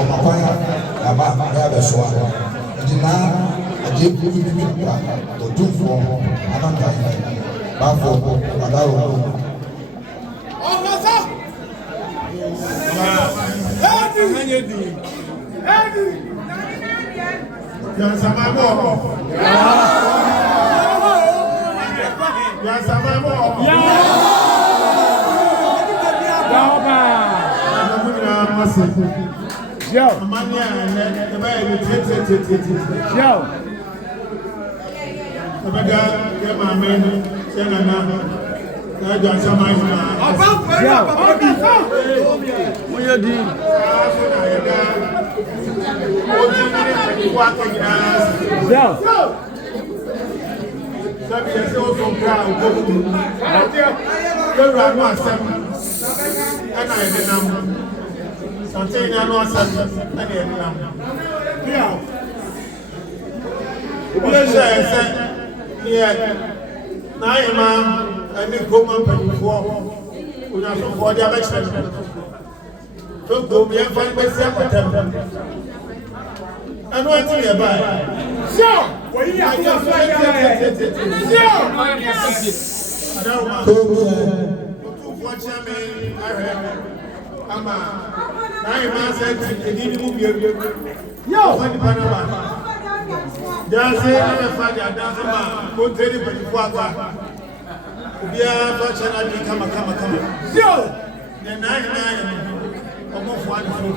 ọmọ kwaya aba ya bẹ so a gyina agye kukukukuka otumfo ananta bafo adaro ọfọsọ Eddie Yansamamo Joe. Amania the baby Joe. Abaga ya mama yana na ga sama ina. Oya di. Joe. Sabi ese o so kra o ko. Lora no asem. Ana ede nam. Something I know something. I didn't know. Yeah. Yeah. Now, man, I need to come up before. We are so for the election. So go be and find myself at them. And what do you buy? Sure. What you are just like Ama, I said, I didn't move you. Yo, what the Panama? Just say, I'm a father, that's a man. Go tell him what you want. We are fortunate, come. Yo, then I am of one food.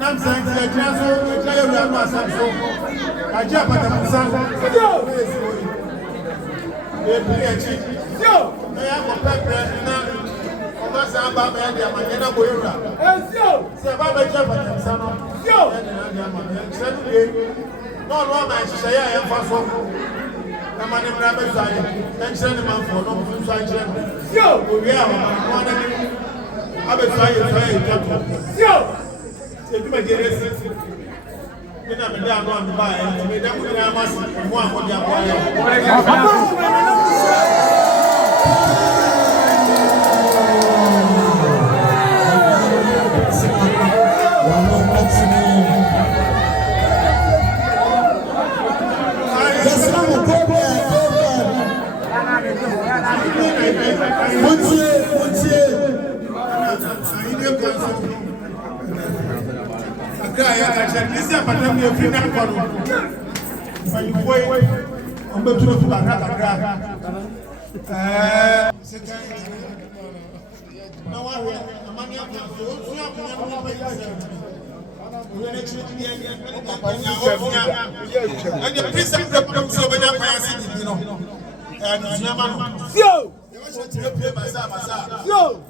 Nam saying, I just tell you, I'm a son. I jump at the sun. Yo, I have a pepper now. Say Baba Jabba Sano. Yo, no, man, say I am for so. The man in Rabbit side, and send him out for no side. Yo, we are one of them. I will try to play. Yo, if you get it, you never down on the buy, and we don't must want what you Yo,